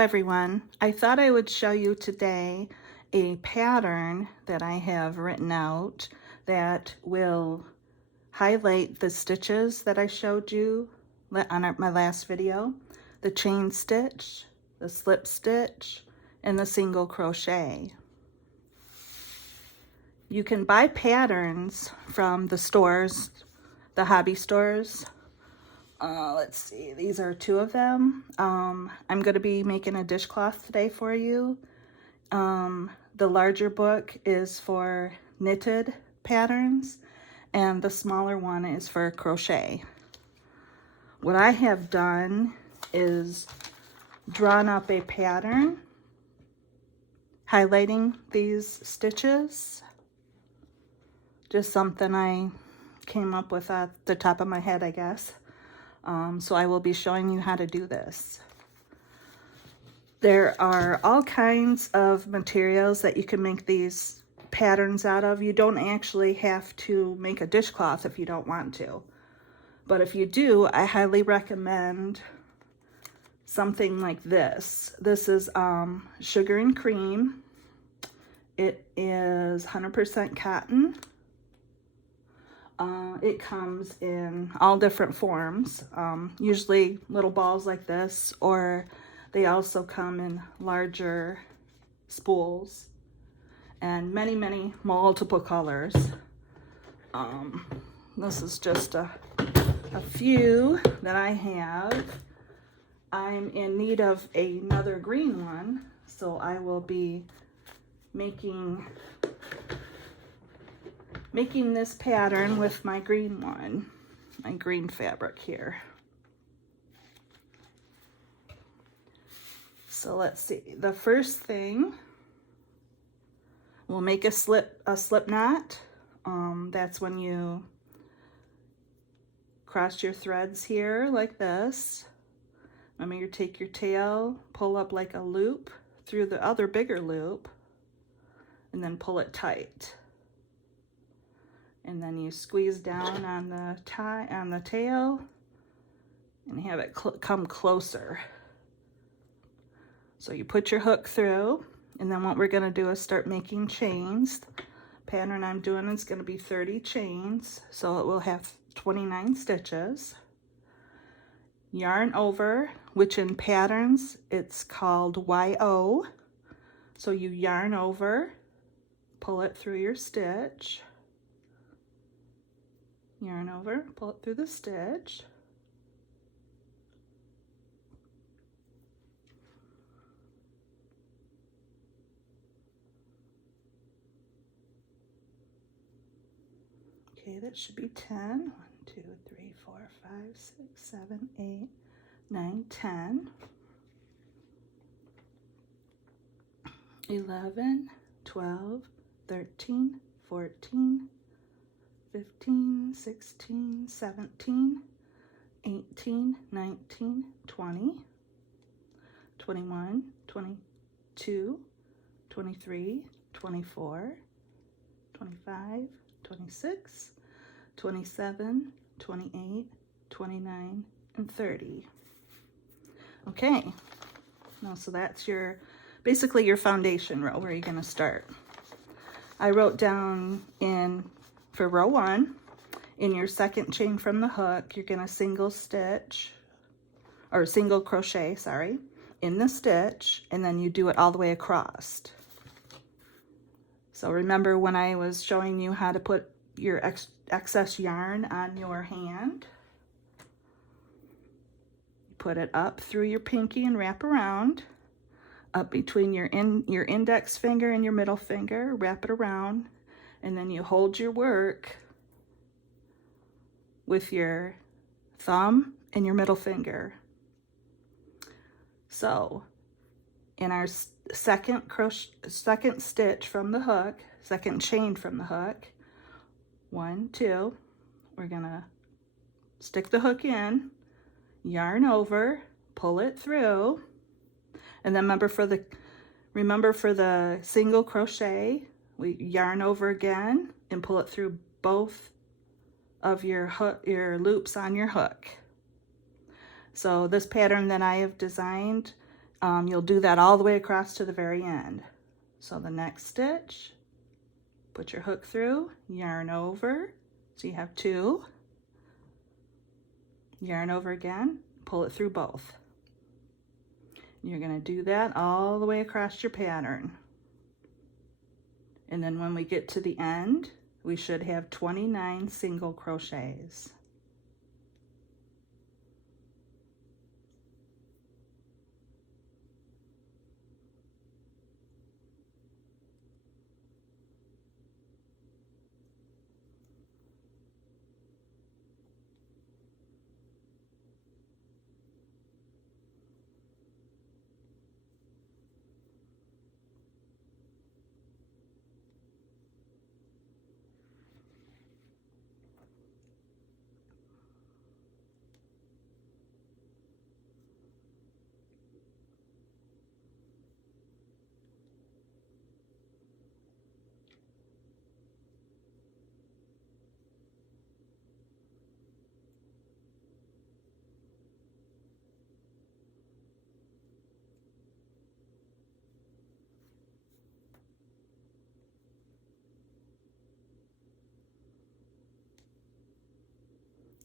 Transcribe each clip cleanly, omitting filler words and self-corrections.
everyone. I thought I would show you today a pattern that I have written out that will highlight the stitches that I showed you on my last video, the chain stitch, the slip stitch, and the single crochet. You can buy patterns from the stores, the hobby stores. Let's see, these are two of them. I'm going to be making a dishcloth today for you. The larger book is for knitted patterns, and the smaller one is for crochet. What I have done is drawn up a pattern highlighting these stitches. Just something I came up with at the top of my head, I guess. So I will be showing you how to do this. There are all kinds of materials that you can make these patterns out of. You don't actually have to make a dishcloth if you don't want to. But if you do, I highly recommend something like this. This is sugar and cream. It is 100% cotton. It comes in all different forms, usually little balls like this, or they also come in larger spools and many multiple colors. This is just a few that I have. I'm in need of another green one, so I will be making this pattern with my green one, my green fabric here. So let's see, the first thing, we'll make a slip knot. That's when you cross your threads here like this. Remember, you take your tail, pull up like a loop through the other bigger loop, and then pull it tight. And then you squeeze down on the tail and have it come closer. So you put your hook through, and then what we're going to do is start making chains. The pattern I'm doing is going to be 30 chains, so it will have 29 stitches. Yarn over, which in patterns it's called YO. So you yarn over, pull it through your stitch. Yarn over, pull it through the stitch. Okay, that should be 10. 1, 2, 3, 4, 5, 6, 7, 8, 9, 10. 11, 12, 13, 14, 15, 16, 17, 18, 19, 20, 21, 22, 23, 24, 25, 26, 27, 28, 29, and 30. Okay, now so that's basically your foundation row where you're going to start. I wrote down for row 1, in your second chain from the hook, you're going to single crochet, sorry, in the stitch, and then you do it all the way across. So remember when I was showing you how to put your excess yarn on your hand, you put it up through your pinky and wrap around, up between your index finger and your middle finger, wrap it around, and then you hold your work with your thumb and your middle finger. So in our second stitch from the hook, second chain from the hook, 1, 2, we're gonna stick the hook in, yarn over, pull it through, and then remember for the single crochet, we yarn over again and pull it through both of your loops on your hook. So this pattern that I have designed, You'll do that all the way across to the very end. So the next stitch, put your hook through, yarn over, so you have 2, yarn over again, pull it through both. You're going to do that all the way across your pattern. And then when we get to the end, we should have 29 single crochets.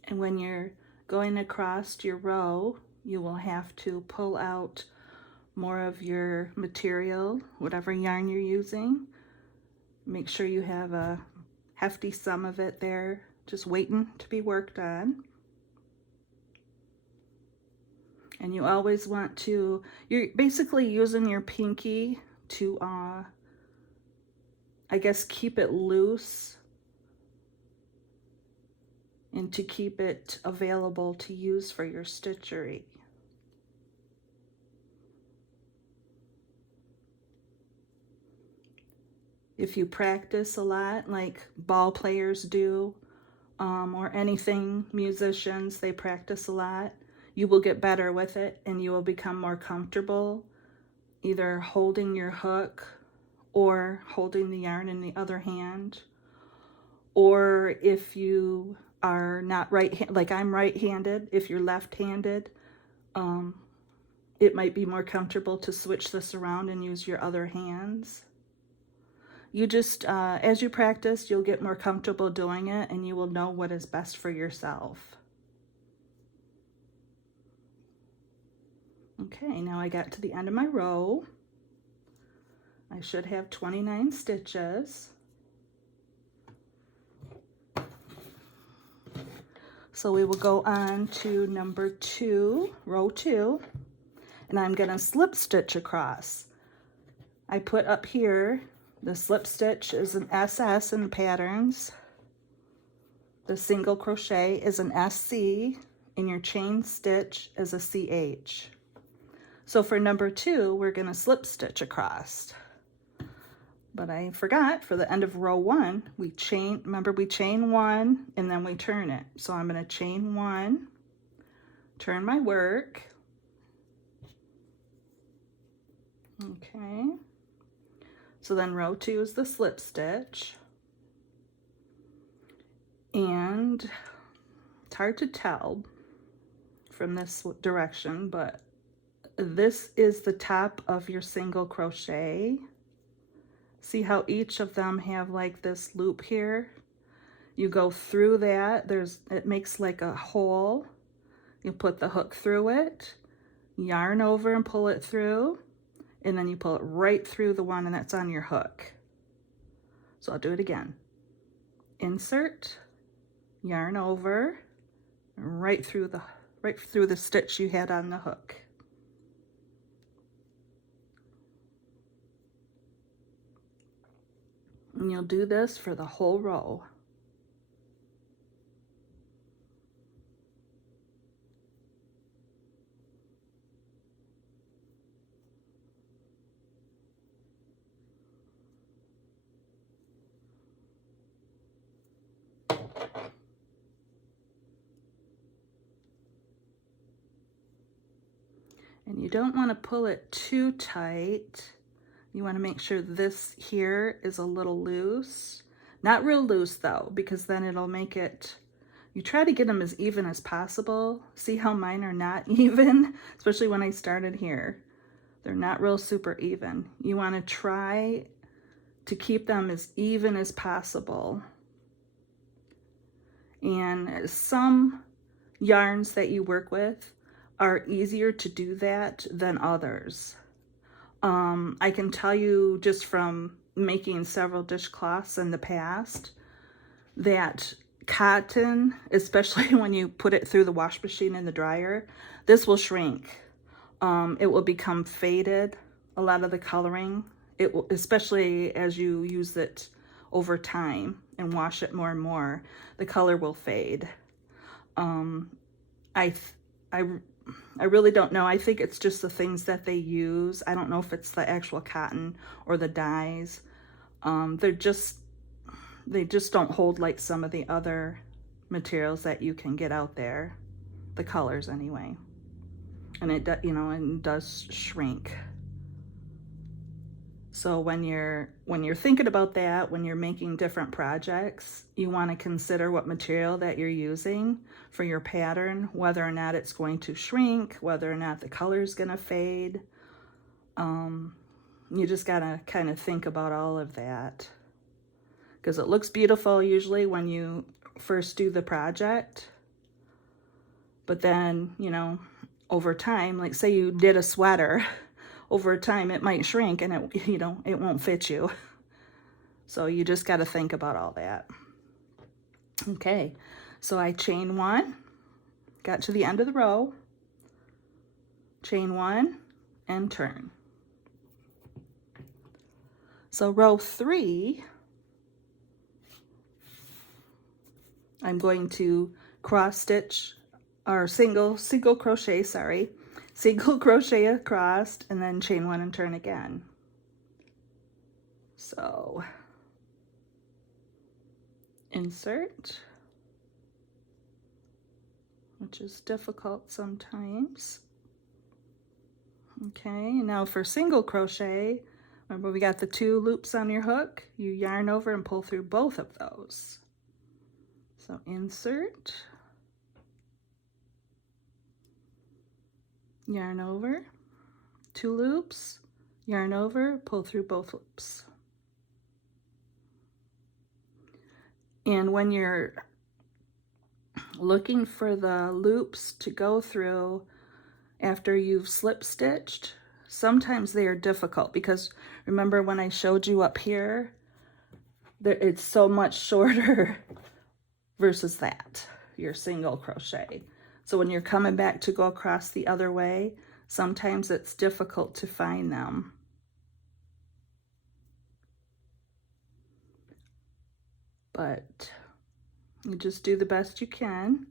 And when you're going across your row, you will have to pull out more of your material, whatever yarn you're using. Make sure you have a hefty sum of it there, just waiting to be worked on. And you always want to, you're basically using your pinky to, I guess, keep it loose and to keep it available to use for your stitchery. If you practice a lot, like ball players do, or anything, musicians, they practice a lot, you will get better with it and you will become more comfortable either holding your hook or holding the yarn in the other hand. Or if you are not like I'm right-handed, if you're left-handed, it might be more comfortable to switch this around and use your other hands. You just, as you practice, you'll get more comfortable doing it and you will know what is best for yourself. Okay, now I got to the end of my row. I should have 29 stitches. So we will go on to number 2, row 2, and I'm going to slip stitch across. I put up here, the slip stitch is an SS in the patterns. The single crochet is an SC, and your chain stitch is a CH. So for number 2, we're going to slip stitch across. But I forgot, for the end of row 1, we chain, remember we chain 1 and then we turn it. So I'm going to chain 1, turn my work. Okay. So then row 2 is the slip stitch. And it's hard to tell from this direction, but this is the top of your single crochet. See how each of them have like this loop here? You go through that, it makes like a hole. You put the hook through it, yarn over and pull it through, and then you pull it right through the one that's on your hook. So I'll do it again. Insert, yarn over, right through the stitch you had on the hook. And you'll do this for the whole row. And you don't want to pull it too tight. You want to make sure this here is a little loose. Not real loose though, because then it'll make it, you try to get them as even as possible. See how mine are not even, especially when I started here. They're not real super even. You want to try to keep them as even as possible. And some yarns that you work with are easier to do that than others. I can tell you just from making several dishcloths in the past that cotton, especially when you put it through the wash machine and the dryer, this will shrink. It will become faded, a lot of the coloring. It will, especially as you use it over time and wash it more and more, the color will fade. I really don't know. I think it's just the things that they use. I don't know if it's the actual cotton or the dyes. They just don't hold like some of the other materials that you can get out there, the colors anyway. And it does shrink. So when you're thinking about that, when you're making different projects, you want to consider what material that you're using for your pattern, whether or not it's going to shrink, whether or not the color is going to fade. You just got to kind of think about all of that, because it looks beautiful usually when you first do the project. But then, over time, like say you did a sweater, over time it might shrink and it won't fit you. So you just got to think about all that. Okay, so I chain 1, got to the end of the row, chain 1 and turn. So row 3, I'm going to cross stitch or single crochet, single crochet across and then chain 1 and turn again. So insert, which is difficult sometimes. Okay, now for single crochet, remember we got the 2 loops on your hook. You yarn over and pull through both of those. So insert, yarn over, 2 loops, yarn over, pull through both loops. And when you're looking for the loops to go through after you've slip stitched, sometimes they are difficult because remember when I showed you up here, it's so much shorter versus that, your single crochet. So when you're coming back to go across the other way, sometimes it's difficult to find them. But you just do the best you can.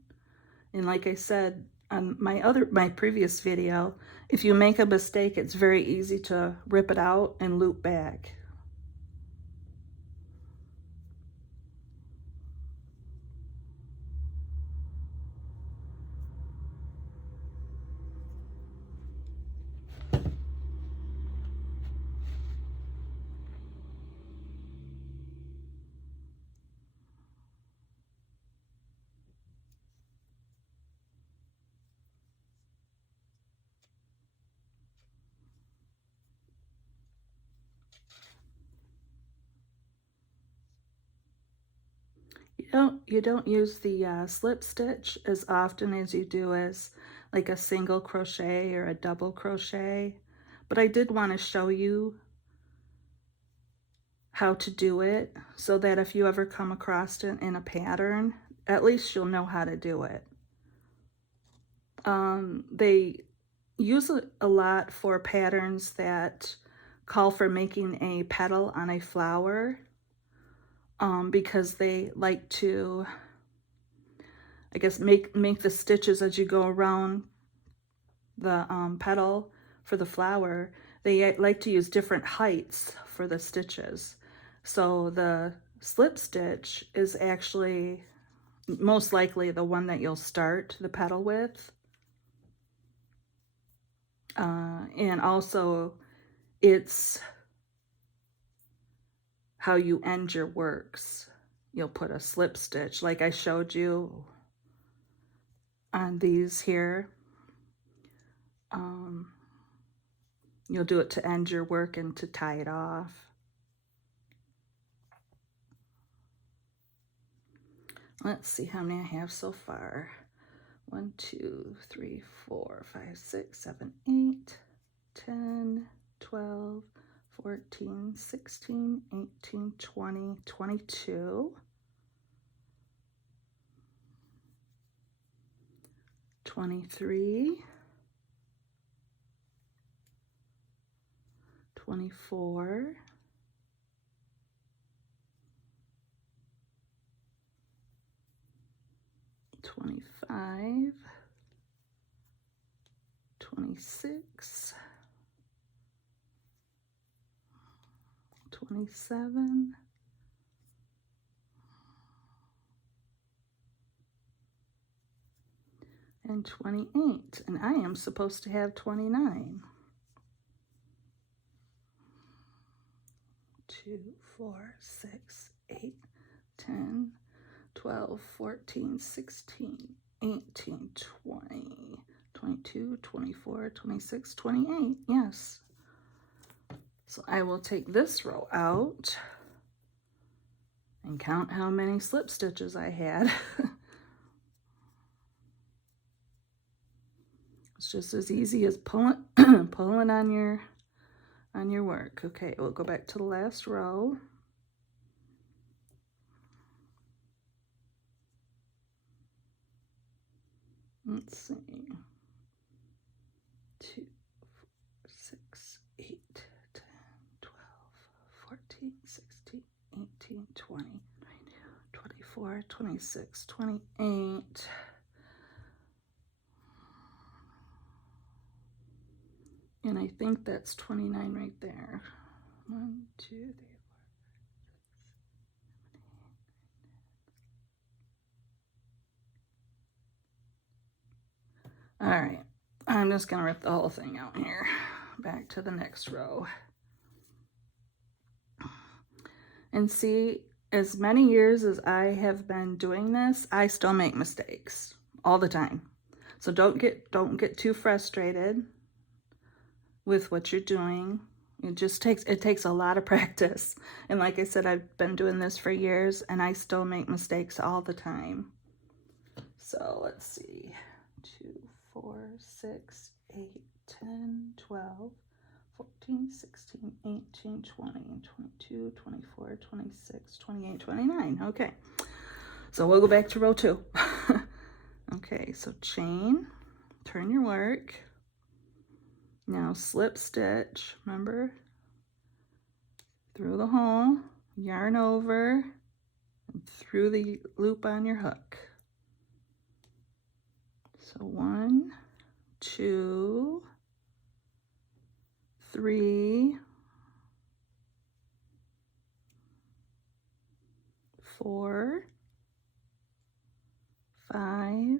And like I said on my previous video, if you make a mistake, it's very easy to rip it out and loop back. You don't use the slip stitch as often as you do as like a single crochet or a double crochet, but I did want to show you how to do it so that if you ever come across it in a pattern, at least you'll know how to do it. They use it a lot for patterns that call for making a petal on a flower. Because they like to, I guess, make the stitches as you go around the petal for the flower. They like to use different heights for the stitches. So the slip stitch is actually most likely the one that you'll start the petal with. And also it's how you end your works. You'll put a slip stitch like I showed you on these here. You'll do it to end your work and to tie it off. Let's see how many I have so far. 1, 2, 3, 4, 5, 6, 7, 8, 10, 12, 14, 16, 18, 20, 22, 23, 24, 25, 26, 27, and 28, and I am supposed to have 29. 2, 4, 6, 8, 10, 12, 14, 16, 18, 20, 22, 24, 26, 28. Yes. So I will take this row out and count how many slip stitches I had. It's just as easy as pulling on your work. Okay, we'll go back to the last row. Let's see. 2, 4, 6, 8, 10, 12, 14, 16, 18, 20, 24, 26, 28. And I think that's 29 right there. 1, 2, 3, 4, 5, 6, 7, 8. All right, I'm just gonna rip the whole thing out here. Back to the next row. And see, as many years as I have been doing this, I still make mistakes all the time. So don't get too frustrated with what you're doing. It takes a lot of practice. And like I said, I've been doing this for years and I still make mistakes all the time. So let's see. 2, 4, 6, 8, 10, 12, 14, 16, 18, 20, 22, 24, 26, 28, 29. Okay. So we'll go back to row 2. Okay, so chain, turn your work. Now slip stitch, remember, through the hole, yarn over, and through the loop on your hook. So 1, 2, 3, 4, 5,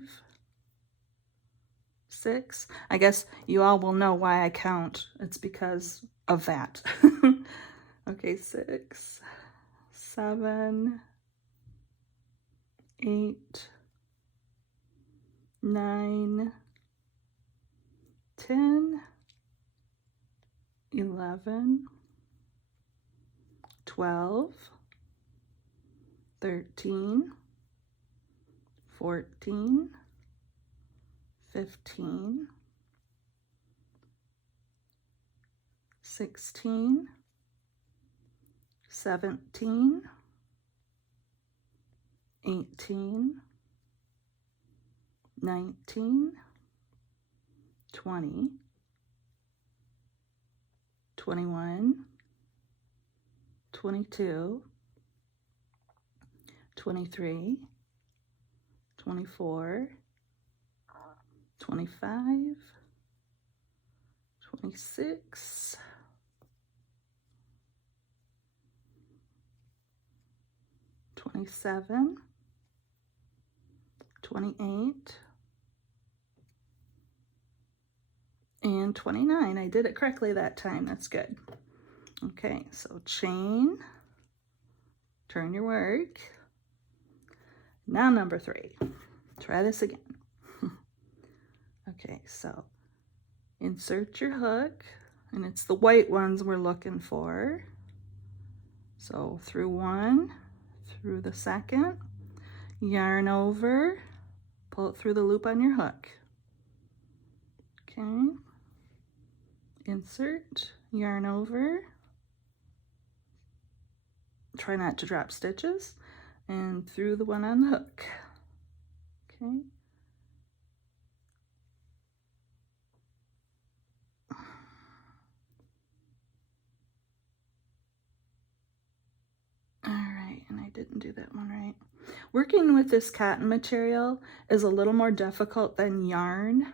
6. I guess you all will know why I count. It's because of that. Okay, 6, 7, 8, 9, 10, 11, 12, 13, 14, 15, 16, 17, 18, 19, 20, 21, 22, 23, 24, 25, 26, 27, 28, and 29. I did it correctly that time. That's good. Okay, so chain, turn your work. Now number 3. Try this again. Okay, so insert your hook And it's the white ones we're looking for. So through one, through the second, yarn over, pull it through the loop on your hook. Okay, insert, yarn over, try not to drop stitches, and through the one on the hook. Okay. Alright, and I didn't do that one right. Working with this cotton material is a little more difficult than yarn,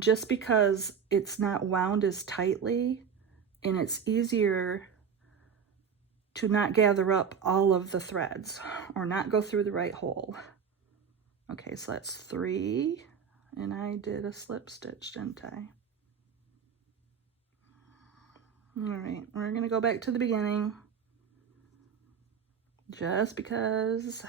just because it's not wound as tightly, and it's easier to not gather up all of the threads or not go through the right hole. Okay, so that's 3, and I did a slip stitch, didn't I? Alright, we're going to go back to the beginning, just because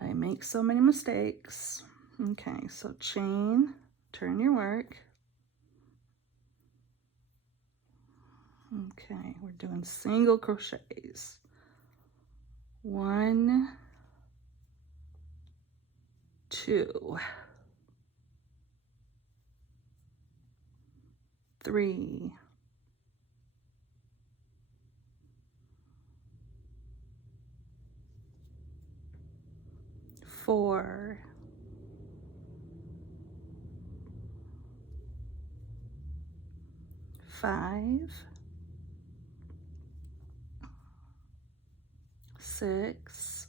I make so many mistakes. Okay, so chain, turn your work. Okay, we're doing single crochets. 1, 2, 3, 4, 5, 6,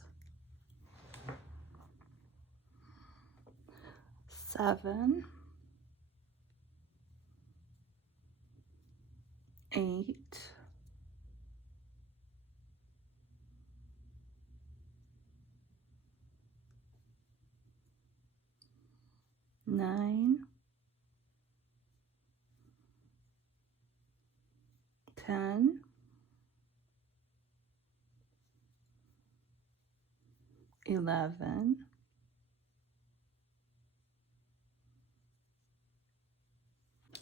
7, 8, 9, 10, 11,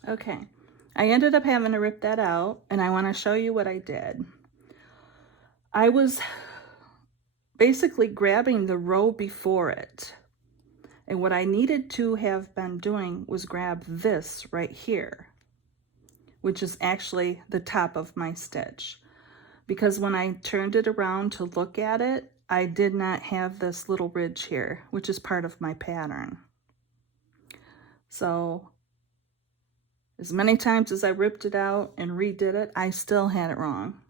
12. Okay, I ended up having to rip that out, and I want to show you what I did. I was basically grabbing the row before it, and what I needed to have been doing was grab this right here, which is actually the top of my stitch, because when I turned it around to look at it, I did not have this little ridge here, which is part of my pattern. So as many times as I ripped it out and redid it, I still had it wrong.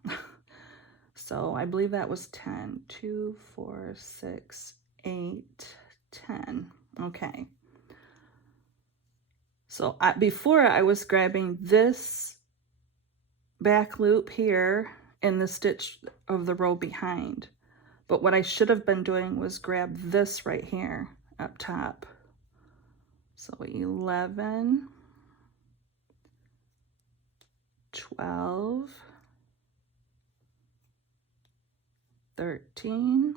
So I believe that was 10. 2, 4, 6, 8, 10. Okay. So before I was grabbing this back loop here and the stitch of the row behind. But what I should have been doing was grab this right here up top. So 11, 12, 13,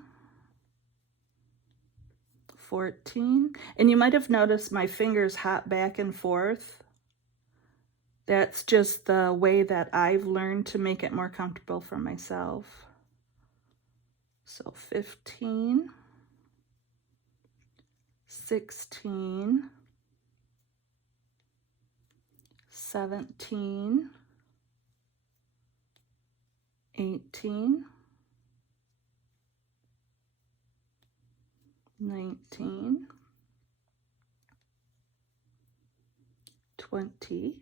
14. And you might have noticed my fingers hop back and forth. That's just the way that I've learned to make it more comfortable for myself. So 15, 16, 17, 18, 19, 20,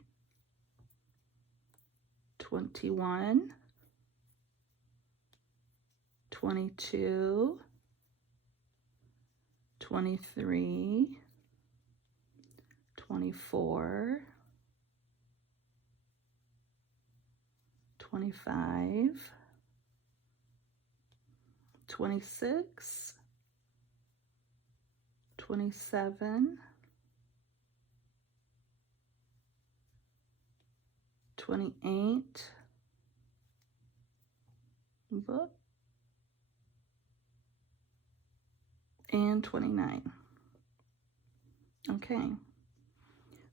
21, 22, 23, 24, 25, 26, 27, 28, and 29. Okay,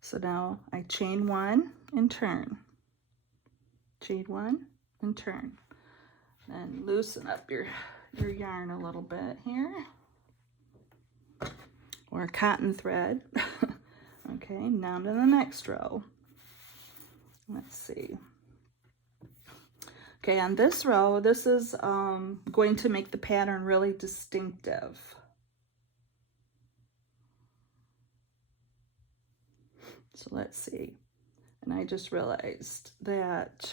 So now I chain 1 and turn. Chain 1 and turn. And loosen up your yarn a little bit here. Or cotton thread. Okay, now to the next row. Let's see. Okay, on this row, this is going to make the pattern really distinctive. So let's see. And I just realized that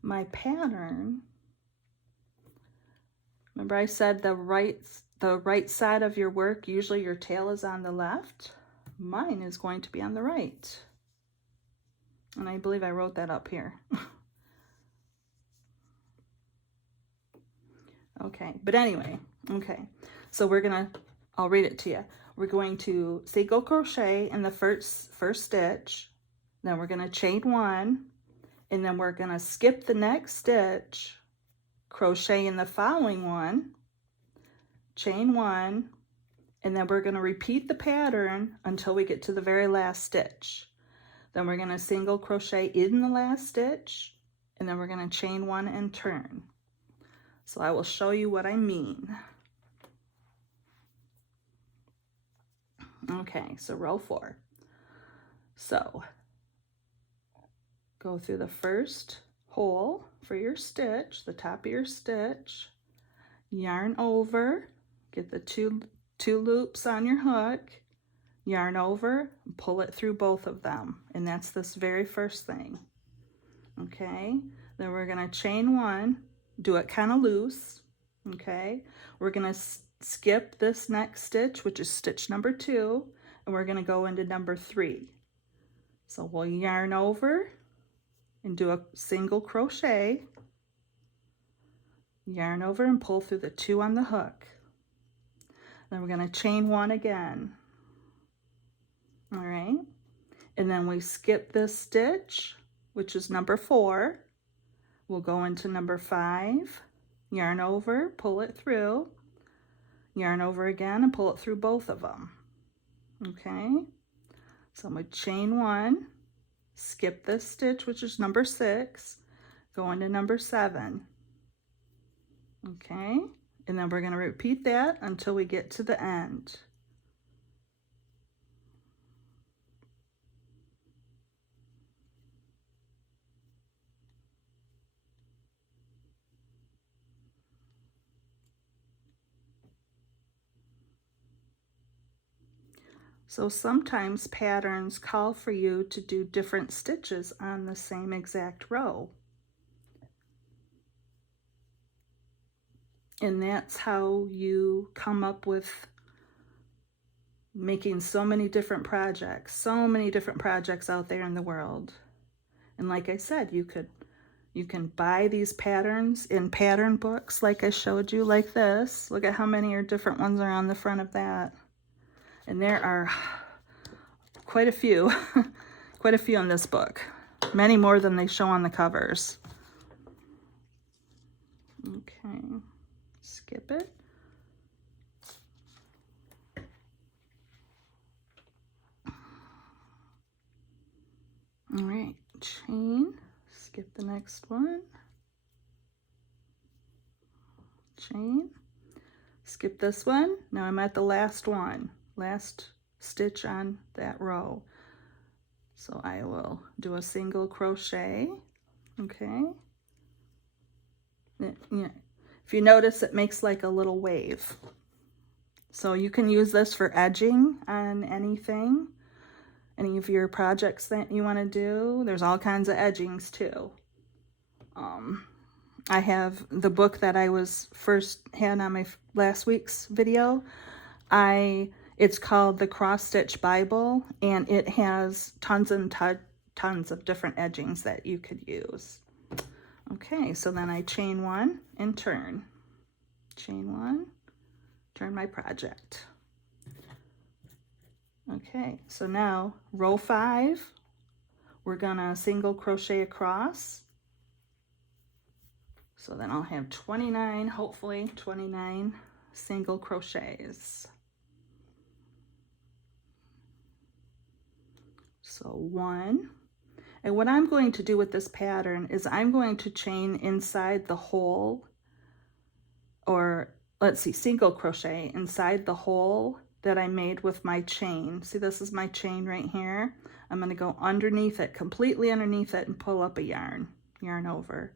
my pattern, remember I said the right side of your work, usually your tail is on the left. Mine is going to be on the right. And I believe I wrote that up here. Okay, but anyway, okay. So I'll read it to you. We're going to single crochet in the first stitch. Then we're gonna chain 1, and then we're gonna skip the next stitch, crochet in the following one, chain 1, and then we're gonna repeat the pattern until we get to the very last stitch. Then we're gonna single crochet in the last stitch, and then we're gonna chain 1 and turn. So I will show you what I mean. Okay, so row 4. So go through the first hole for your stitch, the top of your stitch, yarn over, get the two loops on your hook, yarn over, and pull it through both of them. And that's this very first thing. Okay, then we're gonna chain 1, do it kind of loose. Okay, we're gonna skip this next stitch, which is stitch number 2, and we're gonna go into number 3. So we'll yarn over and do a single crochet, yarn over and pull through the 2 on the hook. Then we're gonna chain 1 again. All right, and then we skip this stitch, which is number 4. We'll go into number 5, yarn over, pull it through, yarn over again and pull it through both of them. Okay, so I'm going to chain 1, skip this stitch, which is number 6, go into number 7. Okay, and then we're going to repeat that until we get to the end. So sometimes patterns call for you to do different stitches on the same exact row. And that's how you come up with making so many different projects out there in the world. And like I said, you can buy these patterns in pattern books like I showed you, like this. Look at how many different ones are on the front of that. And there are quite a few, quite a few in this book. Many more than they show on the covers. Okay, skip it. All right, chain, skip the next one. Chain, skip this one. Now I'm at the last one. Last stitch on that row. So I will do a single crochet. Okay. Yeah. If you notice, it makes like a little wave. So you can use this for edging on anything, any of your projects that you want to do. There's all kinds of edgings too. I have the book that I was had on my last week's video. It's called the Cross Stitch Bible, and it has tons and tons of different edgings that you could use. Okay, so then I chain 1 and turn. Chain 1, turn my project. Okay, so now row 5, we're gonna single crochet across. So then I'll have 29, hopefully 29 single crochets. So 1. And what I'm going to do with this pattern is I'm going to chain inside the hole, or let's see, single crochet inside the hole that I made with my chain. See, this is my chain right here. I'm going to go underneath it, completely underneath it, and pull up a yarn over.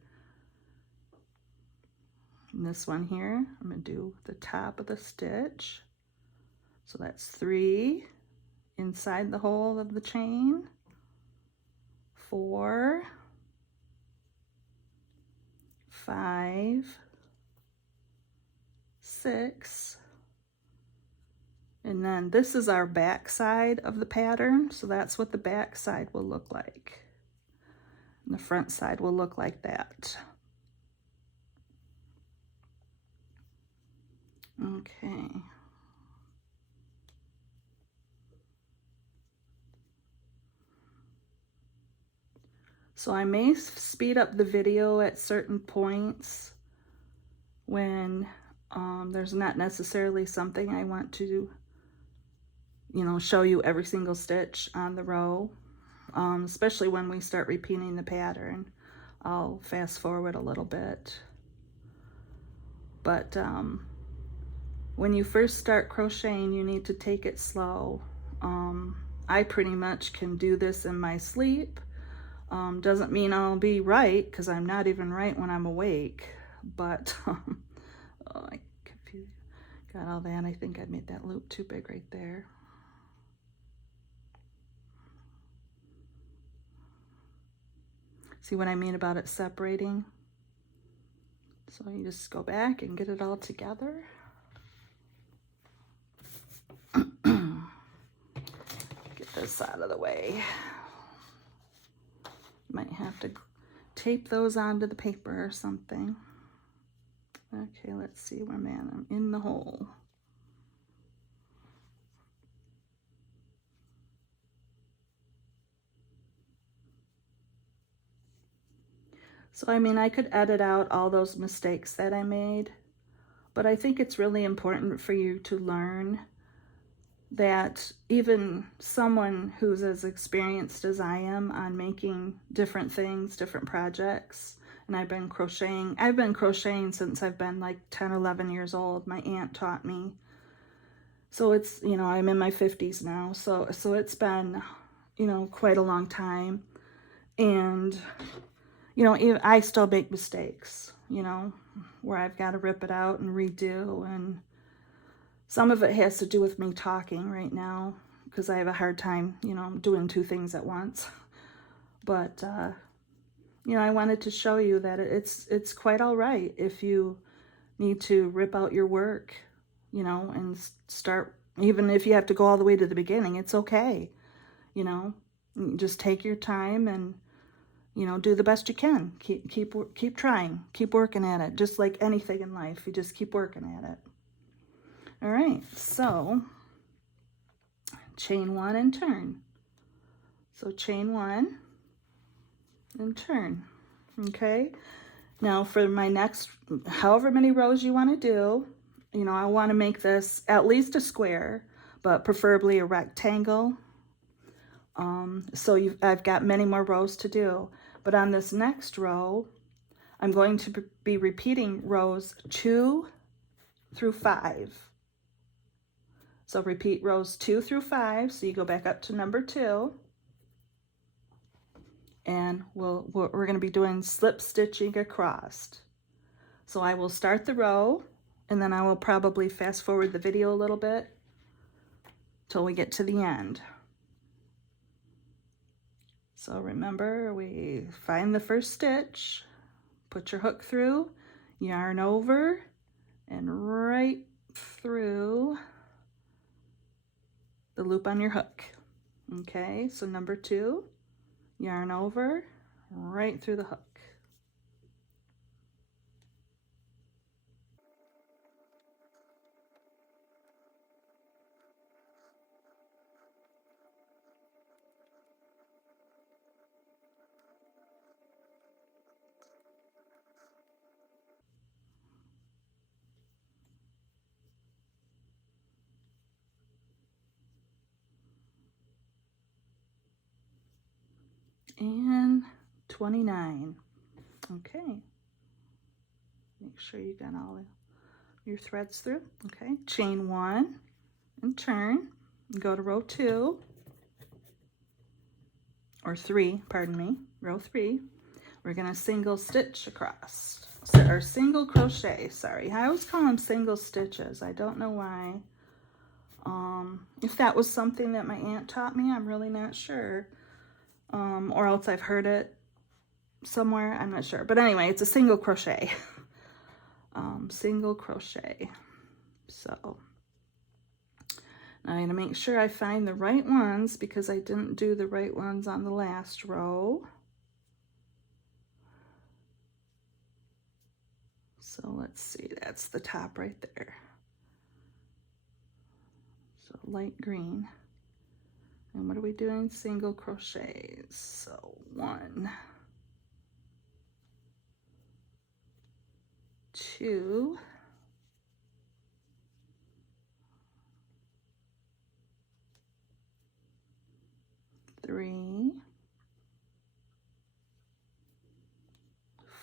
And this one here, I'm going to do the top of the stitch. So that's 3 inside the hole of the chain, 4, 5, 6, and then this is our back side of the pattern, so that's what the back side will look like. And the front side will look like that. Okay. So I may speed up the video at certain points when there's not necessarily something I want to, you know, show you every single stitch on the row, especially when we start repeating the pattern. I'll fast forward a little bit. But when you first start crocheting, you need to take it slow. I pretty much can do this in my sleep. Doesn't mean I'll be right, because I'm not even right when I'm awake. But oh, I got all that. I think I made that loop too big right there. See what I mean about it separating? So you just go back and get it all together. Get this out of the way. Might have to tape those onto the paper or something. Okay, let's see where, man, I'm in the hole. So, I mean, I could edit out all those mistakes that I made, but I think it's really important for you to learn that even someone who's as experienced as I am on making different things, different projects, and I've been crocheting since I've been like 10, 11 years old. My aunt taught me. So it's, you know, I'm in my 50s now. So it's been, you know, quite a long time. And, you know, I still make mistakes, you know, where I've got to rip it out and redo. And some of it has to do with me talking right now, because I have a hard time, you know, doing 2 things at once. But, you know, I wanted to show you that it's quite all right if you need to rip out your work, you know, and start, even if you have to go all the way to the beginning, it's okay, you know. Just take your time and, you know, do the best you can. Keep trying, keep working at it, just like anything in life. You just keep working at it. All right, so chain 1 and turn. So chain 1 and turn. Okay, now for my next, however many rows you want to do, you know, I want to make this at least a square, but preferably a rectangle. So I've got many more rows to do. But on this next row, I'm going to be repeating rows 2 through 5. So repeat rows 2 through 5. So you go back up to number 2. And we're going to be doing slip stitching across. So I will start the row, and then I will probably fast forward the video a little bit till we get to the end. So remember, we find the first stitch, put your hook through, yarn over, and right through the loop on your hook. Okay, so number 2, yarn over, right through the hook. and 29. Okay. Make sure you got all your threads through. Okay, chain 1 and turn. Go to row 2, or 3, pardon me, row 3. We're gonna single stitch across, or single crochet, sorry. I always call them single stitches. I don't know why. If that was something that my aunt taught me, I'm really not sure. Or else I've heard it somewhere, I'm not sure. But anyway, it's a single crochet. Single crochet. So now I'm gonna make sure I find the right ones because I didn't do the right ones on the last row. So let's see, that's the top right there. So light green. And what are we doing? Single crochets. So 1, 2, 3,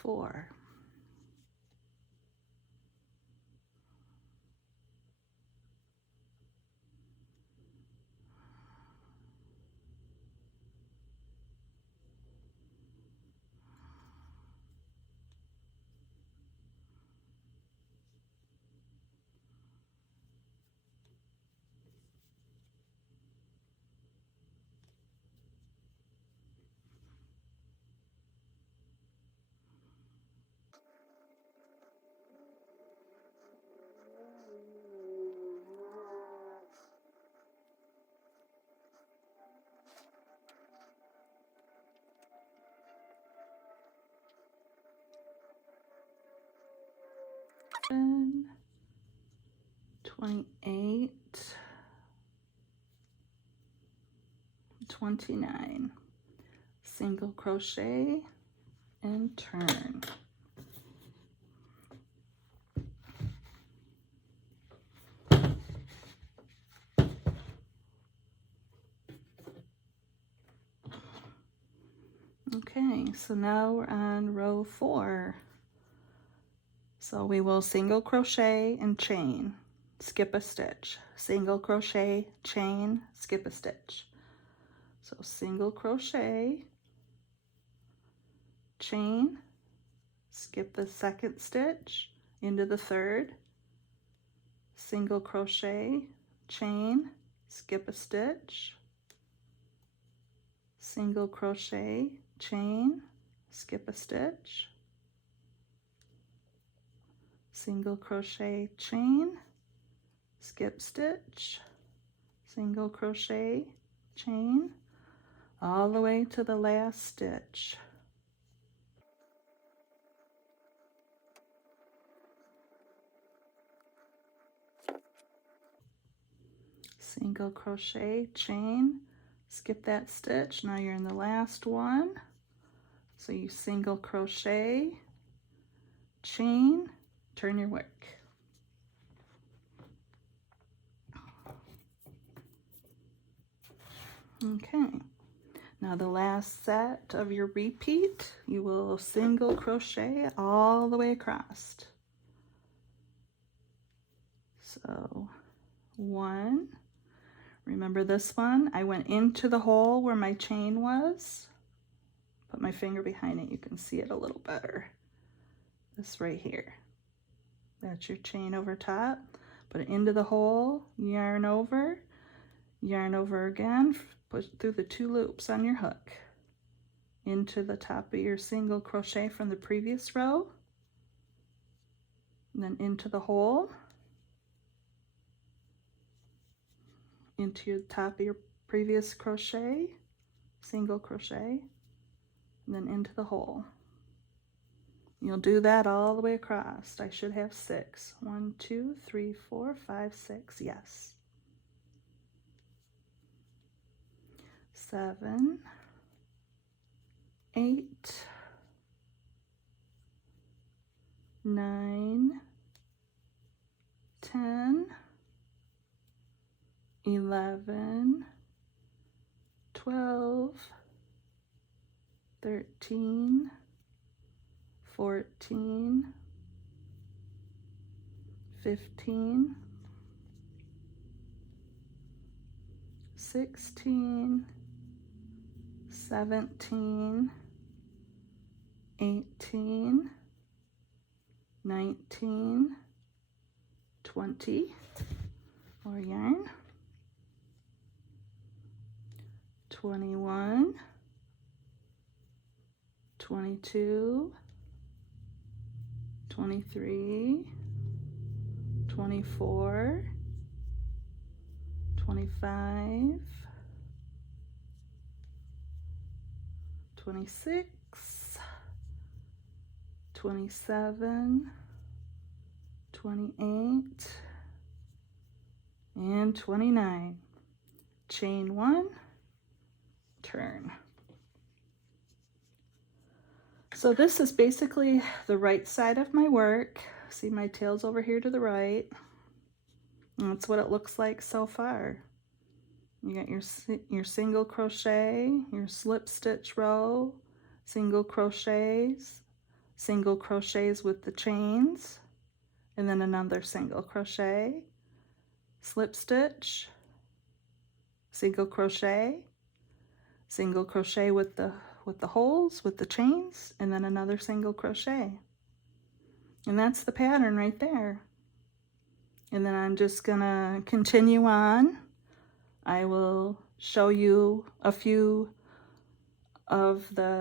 4. And 28, 29. Single crochet and turn. Okay, so now we're on row 4. So we will single crochet and chain, skip a stitch, single crochet, chain, skip a stitch. So single crochet, chain, skip the second stitch into the third, single crochet, chain, skip a stitch, single crochet, chain, skip a stitch, single crochet, chain, skip stitch, single crochet, chain, all the way to the last stitch. Single crochet, chain, skip that stitch. Now you're in the last one. So you single crochet, chain, turn your work. Okay, now the last set of your repeat, you will single crochet all the way across. So 1, remember this one, I went into the hole where my chain was, put my finger behind it, you can see it a little better. This right here, that's your chain over top, put it into the hole, yarn over again, put through the 2 loops on your hook into the top of your single crochet from the previous row, and then into the hole, into your top of your previous crochet, single crochet, and then into the hole. You'll do that all the way across. I should have 6. 1, 2, 3, 4, 5, 6. Yes. 7, 8, 9, 10, 11, 12, 13, 14, 15, 16, 17, 18, 19, 20, more yarn, 21, 22, 23, 24, 25, 26, 27, 28, and 29. Chain 1, turn. So this is basically the right side of my work. See, my tail's over here to the right. And that's what it looks like so far. You got your single crochet, your slip stitch row, single crochets with the chains, and then another single crochet, slip stitch, single crochet with the holes, with the chains, and then another single crochet. And that's the pattern right there. And then I'm just gonna continue on. I will show you a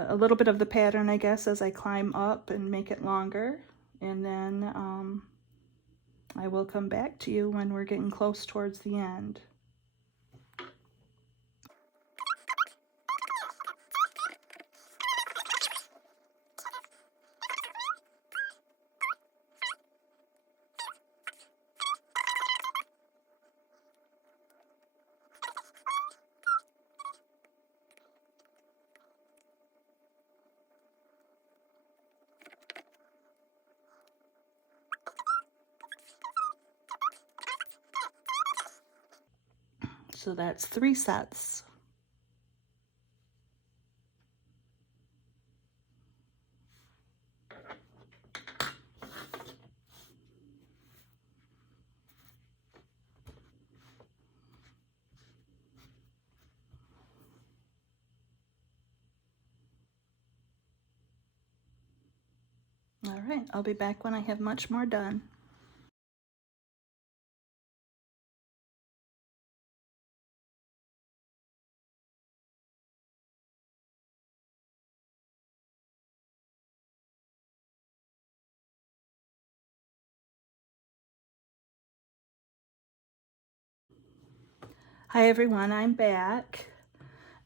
little bit of the pattern, I guess, as I climb up and make it longer. And then I will come back to you when we're getting close towards the end. So that's 3 sets. All right, I'll be back when I have much more done. Hi everyone, I'm back.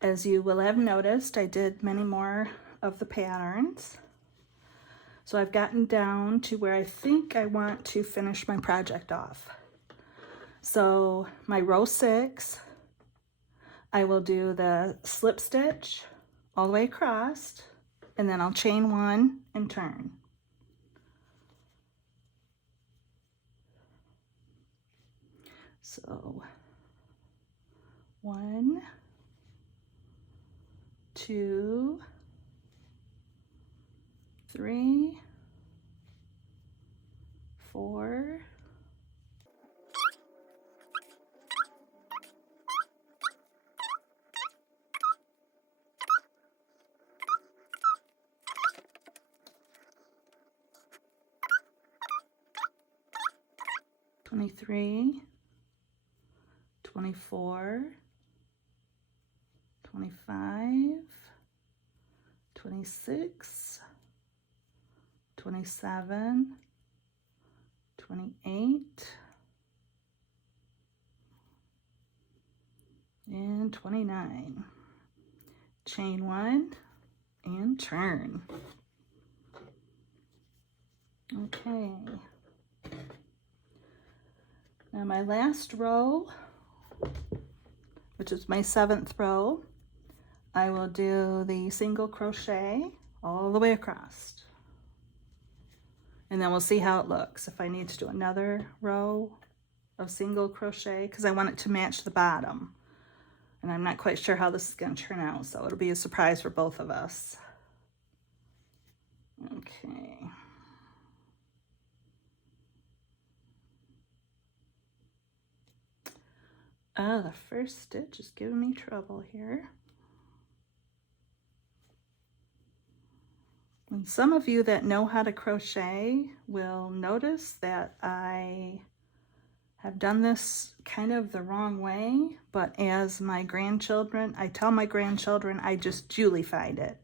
As you will have noticed, I did many more of the patterns. So I've gotten down to where I think I want to finish my project off. So my row 6, I will do the slip stitch all the way across, and then I'll chain 1 and turn. So 1, 2, 3, 4, 23, 24, 25, 26, 27, 28, and 29. Chain 1 and turn. Okay. Now my last row, which is my 7th row, I will do the single crochet all the way across. And then we'll see how it looks. If I need to do another row of single crochet, because I want it to match the bottom. And I'm not quite sure how this is going to turn out, so it'll be a surprise for both of us. Okay. Oh, the first stitch is giving me trouble here. And some of you that know how to crochet will notice that I have done this kind of the wrong way, but as my grandchildren, I tell my grandchildren I just Julified it.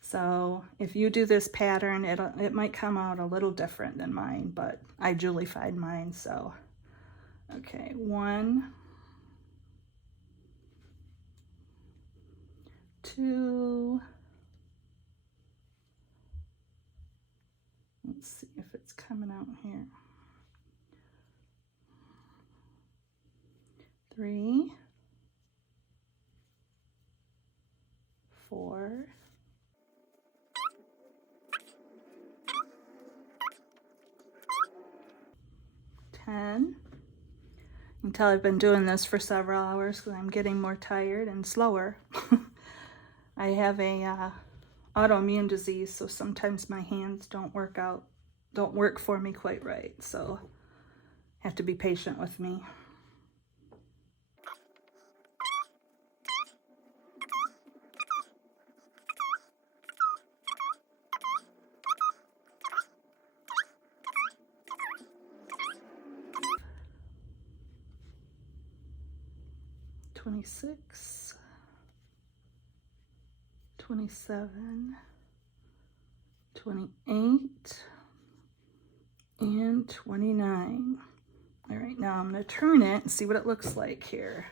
So if you do this pattern, it might come out a little different than mine, but I Julified mine, so. Okay, 1, 2, let's see if it's coming out here. 3, 4, 10. You can tell I've been doing this for several hours because I'm getting more tired and slower. I have a autoimmune disease, so sometimes my hands don't work for me quite right, so have to be patient with me. $26, $27, $28, and $29. All right, now I'm going to turn it and see what it looks like here.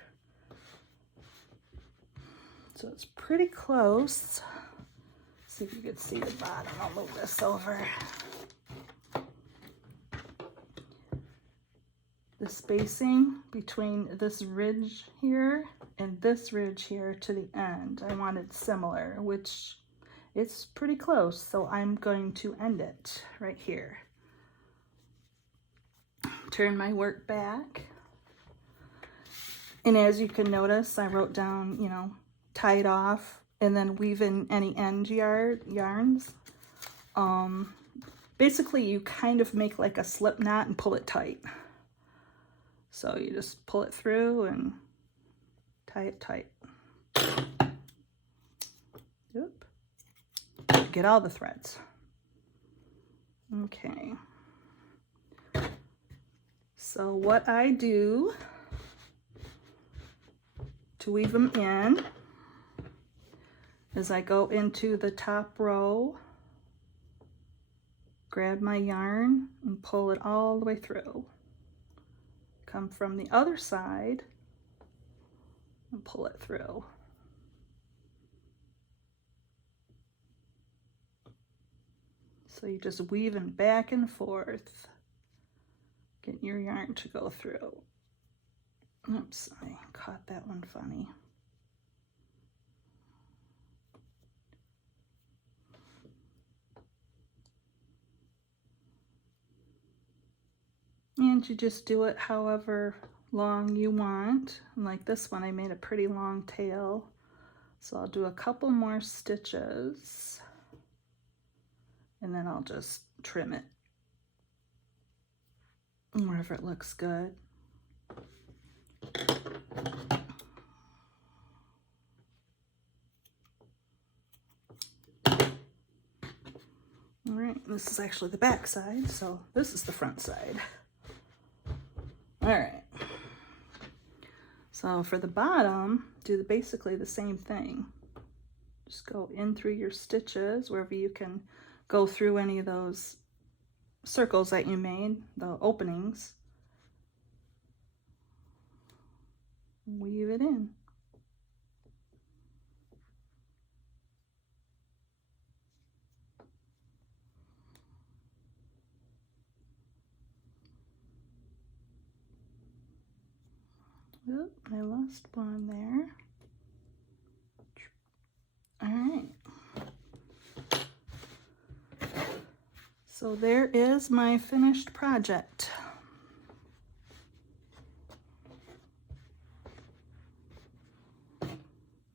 So it's pretty close. See if you can see the bottom. I'll move this over. The spacing between this ridge here and this ridge here to the end, I wanted similar, which it's pretty close, so I'm going to end it right here. Turn my work back, and as you can notice, I wrote down, you know, tie it off and then weave in any end yarns. Basically you kind of make like a slip knot and pull it tight. So you just pull it through and tie it tight. Oop. Get all the threads. Okay. So what I do to weave them in is I go into the top row, grab my yarn and pull it all the way through. Come from the other side and pull it through. So you're just weaving back and forth, getting your yarn to go through. Oops, I caught that one funny. And you just do it however long you want. Like this one, I made a pretty long tail. So I'll do a couple more stitches and then I'll just trim it wherever it looks good. All right, this is actually the back side, so this is the front side. All right, so for the bottom, do basically the same thing. Just go in through your stitches wherever you can go through any of those circles that you made, the openings. Weave it in. Oop, I lost one there. All right. So there is my finished project.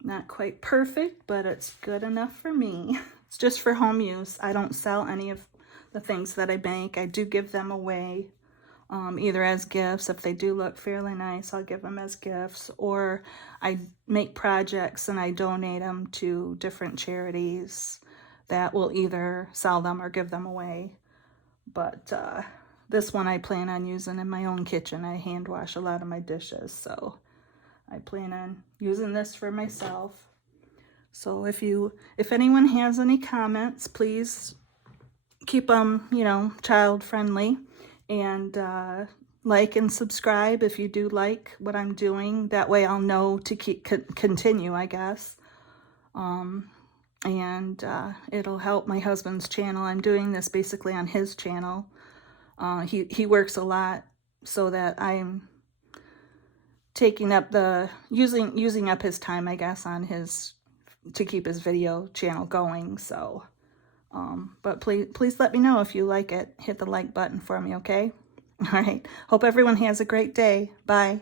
Not quite perfect, but it's good enough for me. It's just for home use. I don't sell any of the things that I make. I do give them away, either as gifts. If they do look fairly nice, I'll give them as gifts, or I make projects and I donate them to different charities that will either sell them or give them away. But this one I plan on using in my own kitchen. I hand wash a lot of my dishes, so I plan on using this for myself. So if anyone has any comments, please keep them, you know, child friendly, and like and subscribe if you do like what I'm doing. That way I'll know to continue, I guess. And it'll help my husband's channel. I'm doing this basically on his channel. He works a lot, so that I'm taking up using up his time, I guess, on his, to keep his video channel going. So but please let me know if you like it. Hit the like button for me, okay? All right. Hope everyone has a great day. Bye.